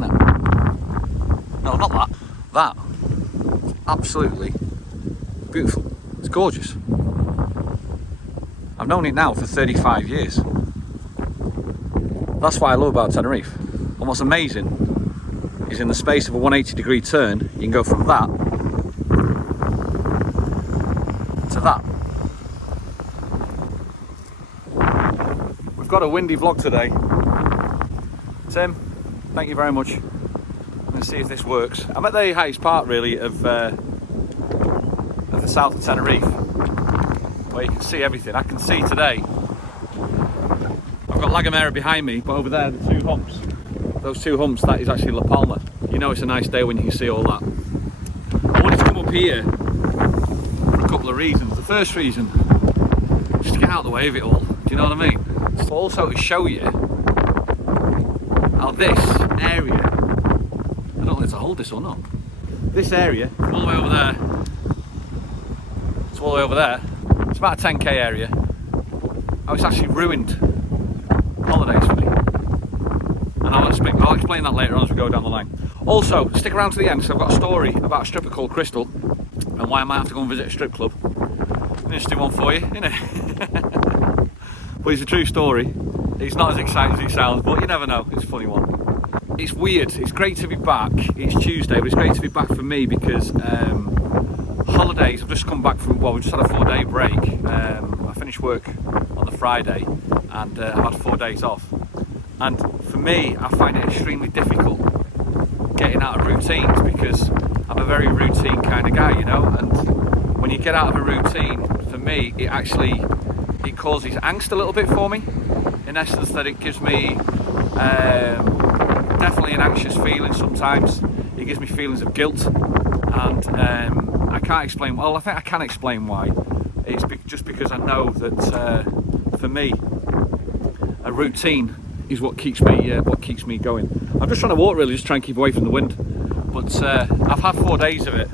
beautiful, isn't it? No, not that. That. Absolutely beautiful. It's gorgeous. I've known it now for 35 years. That's what I love about Tenerife. And what's amazing is in the space of a 180-degree turn, you can go from that to that. We've got a windy vlog today. Tim, thank you very much. I'm going to see if this works. I'm at the highest part really of the south of Tenerife, where you can see everything. I can see today. I've got La Gomera behind me, but over there the two humps. Those two humps, that is actually La Palma. You know it's a nice day when you can see all that. I wanted to come up here for a couple of reasons. The first reason, just to get out of the way of it all. Do you know what I mean? But also to show you how this area, I don't know if to hold this or not. This area, all the way over there, it's all the way over there. It's about a 10k area. Oh, it's actually ruined holidays for me. And I'll explain that later on as we go down the line. Also, stick around to the end because I've got a story about a stripper called Crystal and why I might have to go and visit a strip club. I'll just do one for you, innit? But it's a true story. It's not as exciting as it sounds, but you never know. It's a funny one. It's weird. It's great to be back. It's Tuesday, but it's great to be back for me because holidays. I've just come back from, well, we just had a 4-day break. I finished work on the Friday and I've had 4 days off. And for me, I find it extremely difficult getting out of routines because I'm a very routine kind of guy, you know. And when you get out of a routine, for me, it causes angst a little bit for me. In essence, that it gives me definitely an anxious feeling sometimes. It gives me feelings of guilt, and I can't explain. Well, I think I can explain why. It's just because I know that for me, a routine is what keeps me going. I'm just trying to walk really, just try and keep away from the wind. But I've had 4 days of it,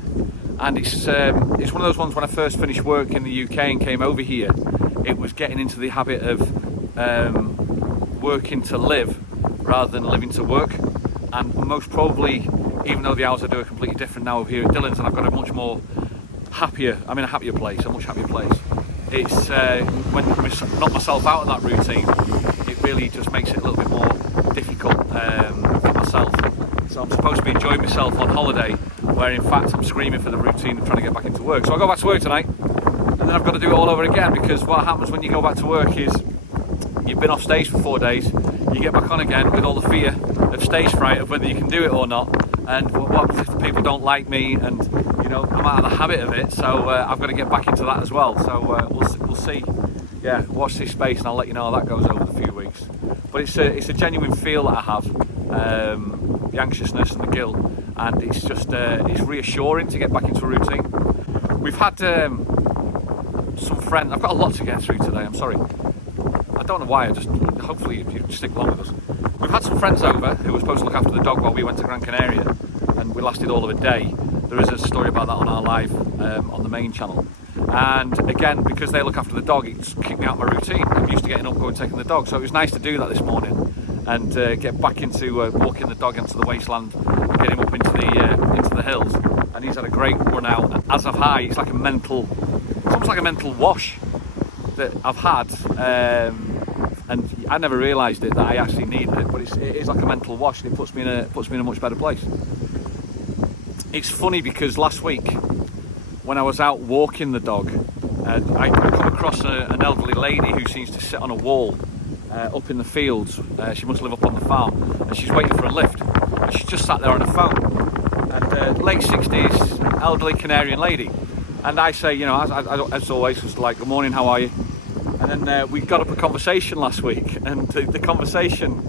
and it's one of those ones when I first finished work in the UK and came over here. It was getting into the habit of working to live rather than living to work, and most probably, even though the hours I do are completely different now over here at Dillon's, and I've got a much more happier, I'm in a happier place, a much happier place. It's when I knock myself out of that routine, it really just makes it a little bit more difficult for myself. So I'm supposed to be enjoying myself on holiday, where in fact I'm screaming for the routine and trying to get back into work. So I go back to work tonight, and then I've got to do it all over again, because what happens when you go back to work is you've been off stage for 4 days, you get back on again with all the fear of stage fright of whether you can do it or not, and what happens if the people don't like me, and you know, I'm out of the habit of it, so I've got to get back into that as well. So we'll see. Yeah, watch this space and I'll let you know how that goes over the few weeks. But it's a genuine feel that I have, the anxiousness and the guilt, and it's just it's reassuring to get back into a routine. We've had some friends. I've got a lot to get through today. I'm sorry. I don't know why. Hopefully you stick along with us. We've had some friends over who were supposed to look after the dog while we went to Gran Canaria, and we lasted all of a day. There is a story about that on our live on the main channel. And again, because they look after the dog, it's kicked me out of my routine. I'm used to getting up, going taking the dog, so it was nice to do that this morning and get back into walking the dog into the wasteland, get him up into the hills. And he's had a great run out. As I've had, it's almost like a mental wash that I've had, and I never realised that I actually needed it. But it is like a mental wash, and it puts me in a much better place. It's funny because last week, when I was out walking the dog, I come across an elderly lady who seems to sit on a wall up in the fields. She must live up on the farm, and she's waiting for a lift. And she's just sat there on her phone. And late 60s, elderly Canarian lady. And I say, you know, as always, was like, "Good morning, how are you?" And then we got up a conversation last week, and the conversation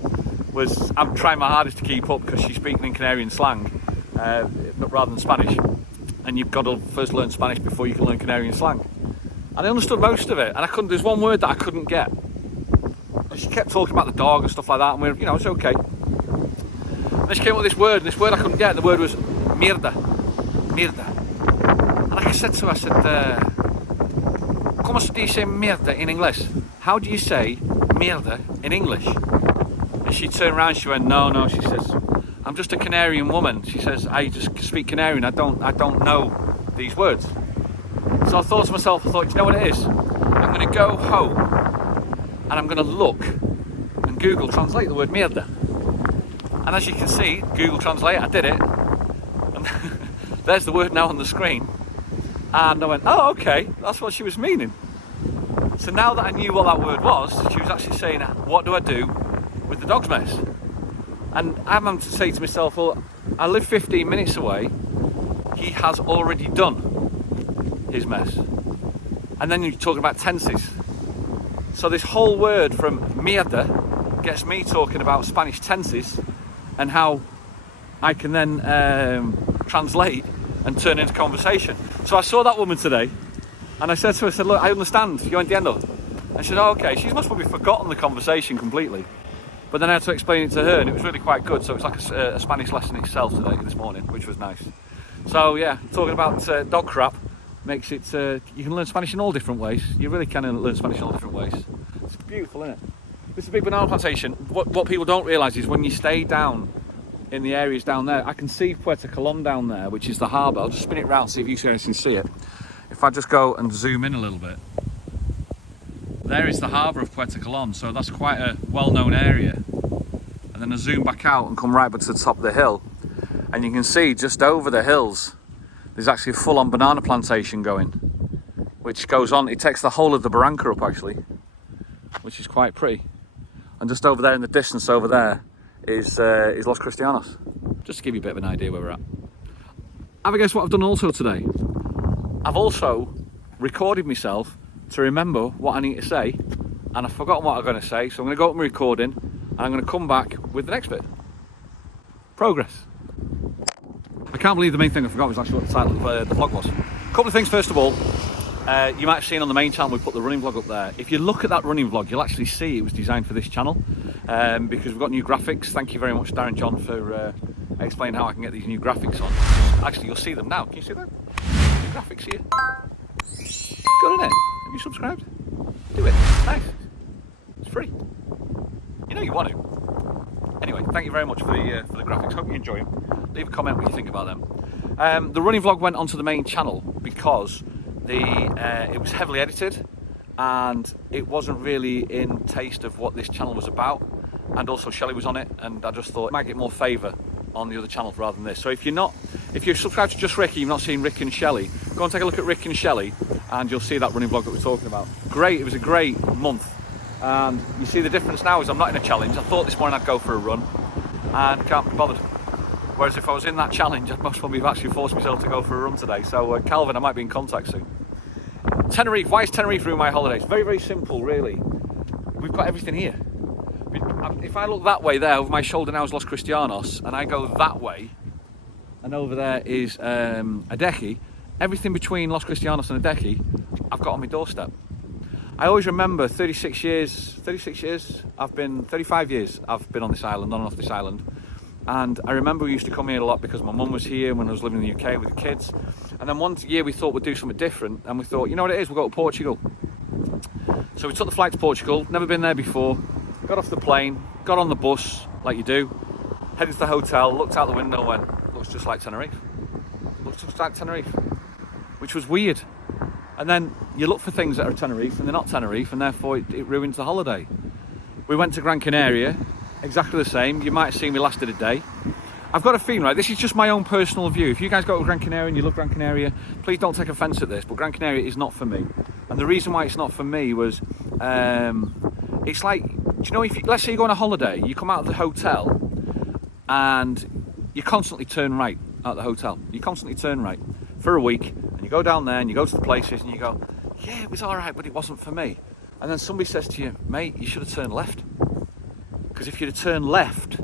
was, I'm trying my hardest to keep up because she's speaking in Canarian slang rather than Spanish. And you've got to first learn Spanish before you can learn Canarian slang. And I understood most of it, and there's one word that I couldn't get. And she kept talking about the dog and stuff like that, and it's okay. And then she came up with this word I couldn't get, and the word was mierda. And I said to her, I said, ¿Cómo se dice mierda in English? How do you say mierda in English? And she turned around, she went, no, she says, I'm just a Canarian woman. She says, I just speak Canarian. I don't know these words. So I thought to myself, you know what it is? I'm going to go home and I'm going to look and Google translate the word mierda. And as you can see, Google Translate, I did it. And there's the word now on the screen. And I went, oh, okay, that's what she was meaning. So now that I knew what that word was, she was actually saying, what do I do with the dog's mess? And I'm having to say to myself, well, I live 15 minutes away. He has already done his mess. And then you're talking about tenses. So this whole word from mierda gets me talking about Spanish tenses and how I can then translate and turn into conversation. So I saw that woman today and I said to her, look, I understand, yo entiendo. And she said, oh, okay, she's must probably forgotten the conversation completely. But then I had to explain it to her and it was really quite good. So it was like a Spanish lesson itself today, this morning, which was nice. So yeah, talking about dog crap makes it, you can learn Spanish in all different ways. You really can learn Spanish in all different ways. It's beautiful, isn't it? It's a big banana plantation. What people don't realise is when you stay down in the areas down there, I can see Puerto Colón down there, which is the harbour. I'll just spin it round, see if you guys can see it. If I just go and zoom in a little bit. There is the harbour of Puerto Colón, so that's quite a well-known area. And then I zoom back out and come right back to the top of the hill. And you can see just over the hills, there's actually a full-on banana plantation going, which goes on, it takes the whole of the barranca up actually, which is quite pretty. And just over there in the distance over there is Los Cristianos, just to give you a bit of an idea where we're at. Have a guess what I've done also today? I've also recorded myself to remember what I need to say, and I've forgotten what I'm going to say, so I'm going to go up my recording and I'm going to come back with the next bit. Progress. I can't believe the main thing I forgot was actually what the title of the vlog was. A couple of things. First of all, you might have seen on the main channel we put the running vlog up there. If you look at that running vlog, you'll actually see it was designed for this channel, because we've got new graphics. Thank you very much, Darren John, for explaining how I can get these new graphics on. Actually, you'll see them now. Can you see that? New graphics here. Good, isn't it? Have you subscribed? Do it. Nice. It's free. You know you want to. Anyway, thank you very much for the graphics. Hope you enjoy them. Leave a comment what you think about them. The running vlog went onto the main channel because it was heavily edited and it wasn't really in taste of what this channel was about, and also Shelley was on it, and I just thought it might get more favour on the other channels rather than this. So if you're subscribed to just Ricky, you've not seen Rick and Shelley, go and take a look at Rick and Shelley and you'll see that running vlog that we're talking about. Great, it was a great month. And you see the difference now is I'm not in a challenge. I thought this morning I'd go for a run and can't be bothered. Whereas if I was in that challenge, I'd most probably have actually forced myself to go for a run today. So Calvin, I might be in contact soon. Tenerife, why is Tenerife ruin my holidays? Very, very simple really. We've got everything here. If I look that way there, over my shoulder now is Los Cristianos, and I go that way, and over there is Adeje, everything between Los Cristianos and Adeje, I've got on my doorstep. I always remember 35 years I've been on this island, on and off this island. And I remember we used to come here a lot because my mum was here when I was living in the UK with the kids. And then one year we thought we'd do something different, and we thought, you know what it is, we'll go to Portugal. So we took the flight to Portugal, never been there before, got off the plane, got on the bus, like you do, headed to the hotel, looked out the window and went, looks just like Tenerife. Looks just like Tenerife, which was weird. And then you look for things that are Tenerife and they're not Tenerife, and therefore it ruins the holiday. We went to Gran Canaria, exactly the same. You might have seen we lasted a day. I've got a feeling, right, this is just my own personal view. If you guys go to Gran Canaria and you love Gran Canaria, please don't take offence at this, but Gran Canaria is not for me. And the reason why it's not for me was, it's like, do you know, let's say you go on a holiday, you come out of the hotel and you constantly turn right at the hotel. You constantly turn right for a week, and you go down there and you go to the places and you go, yeah, it was all right, but it wasn't for me. And then somebody says to you, mate, you should have turned left. Because if you'd have turned left,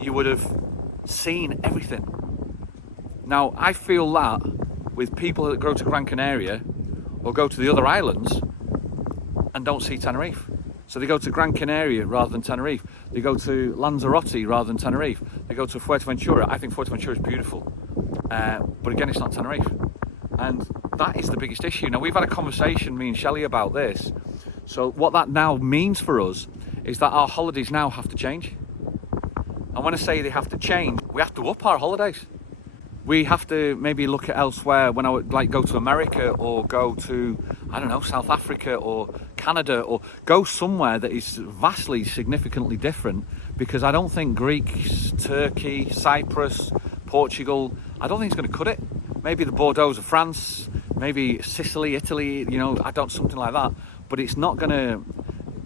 you would have seen everything. Now, I feel that with people that go to Gran Canaria or go to the other islands and don't see Tenerife. So they go to Gran Canaria rather than Tenerife. They go to Lanzarote rather than Tenerife. They go to Fuerteventura. I think Fuerteventura is beautiful. But again, it's not Tenerife. And that is the biggest issue. Now, we've had a conversation, me and Shelley, about this. So what that now means for us is that our holidays now have to change. And when I say they have to change, we have to up our holidays. We have to maybe look at elsewhere. When I would like go to America or go to, I don't know, South Africa or Canada, or go somewhere that is vastly, significantly different, because I don't think Greece, Turkey, Cyprus, Portugal, I don't think it's going to cut it. Maybe the Bordeaux of France, maybe Sicily, Italy, you know, something like that. But it's not going to,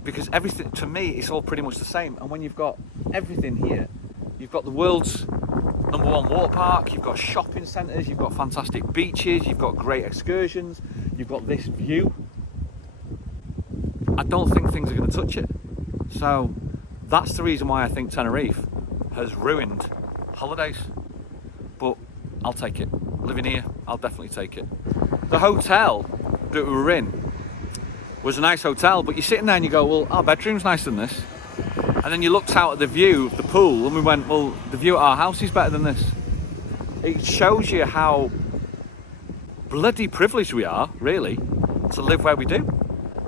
because everything, to me, it's all pretty much the same. And when you've got everything here, you've got the world's #1 water park, you've got shopping centres, you've got fantastic beaches, you've got great excursions, you've got this view. I don't think things are going to touch it. So that's the reason why I think Tenerife has ruined holidays. But I'll take it. Living here, I'll definitely take it. The hotel that we were in was a nice hotel, but you're sitting there and you go, well, our bedroom's nicer than this. And then you looked out at the view of the pool and we went, well, the view at our house is better than this. It shows you how bloody privileged we are, really, to live where we do.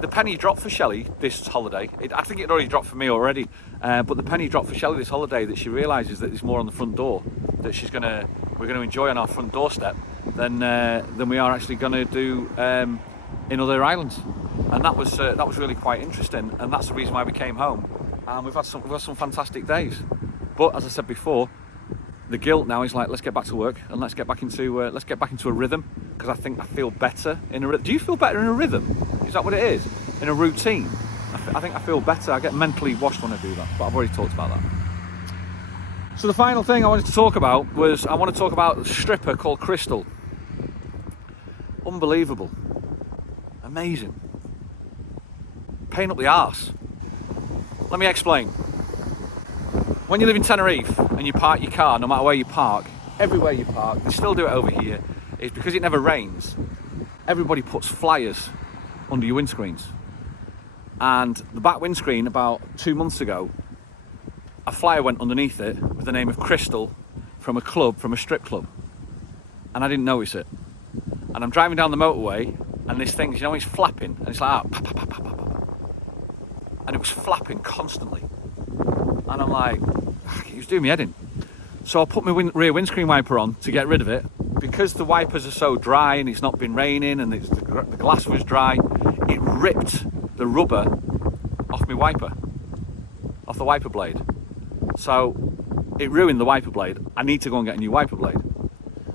The penny dropped for Shelley this holiday. I think it already dropped for me already, but the penny dropped for Shelley this holiday that she realises that there's more on the front door that we're gonna enjoy on our front doorstep than we are actually gonna do in other islands. And that was really quite interesting, and that's the reason why we came home. And we've had some fantastic days. But as I said before, the guilt now is like, let's get back to work and let's get back into a rhythm, because I think I feel better in a rhythm. Do you feel better in a rhythm? Is that what it is? In a routine? I think I feel better. I get mentally washed when I do that, but I've already talked about that. So the final thing I wanted to talk about I want to talk about a stripper called Crystal. Unbelievable. Amazing. Pain up the arse. Let me explain. When you live in Tenerife and you park your car, no matter where you park, everywhere you park, they still do it over here, is because it never rains, everybody puts flyers under your windscreens. And the back windscreen, about 2 months ago, a flyer went underneath it with the name of Crystal from a strip club. And I didn't notice it. And I'm driving down the motorway and this thing, you know, it's flapping, and it's like, pa, pa, pa, pa, pa, pa. And it was flapping constantly. And I'm like, it was doing me head in. So I put my rear windscreen wiper on to get rid of it. Because the wipers are so dry and it's not been raining and the glass was dry, it ripped the rubber off my wiper, off the wiper blade. So it ruined the wiper blade. I need to go and get a new wiper blade.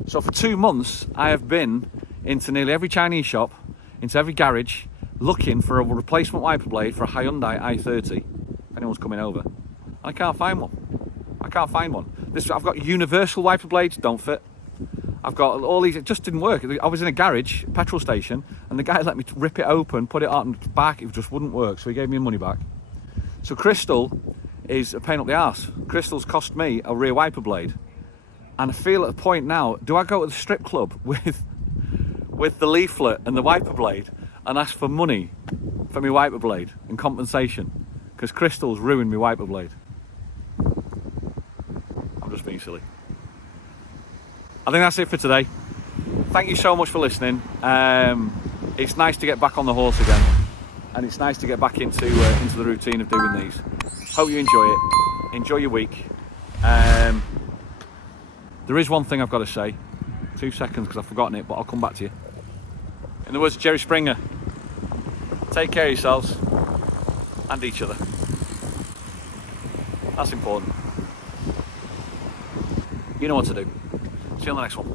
So for 2 months, I have been into nearly every Chinese shop, into every garage, looking for a replacement wiper blade for a Hyundai i30, if anyone's coming over. And I can't find one. I can't find one. I've got universal wiper blades, don't fit. I've got all these, it just didn't work. I was in a garage, petrol station, and the guy let me rip it open, put it on back, it just wouldn't work, so he gave me money back. So Crystal is a pain up the arse. Crystal's cost me a rear wiper blade. And I feel at the point now, do I go to the strip club with the leaflet and the wiper blade and ask for money for my wiper blade in compensation? Because Crystal's ruined my wiper blade. I'm just being silly. I think that's it for today. Thank you so much for listening. It's nice to get back on the horse again, and it's nice to get back into the routine of doing these. Hope you enjoy it. Enjoy your week. There is one thing I've got to say. 2 seconds, because I've forgotten it, but I'll come back to you. In the words of Jerry Springer, take care of yourselves and each other. That's important. You know what to do. See you on the next one.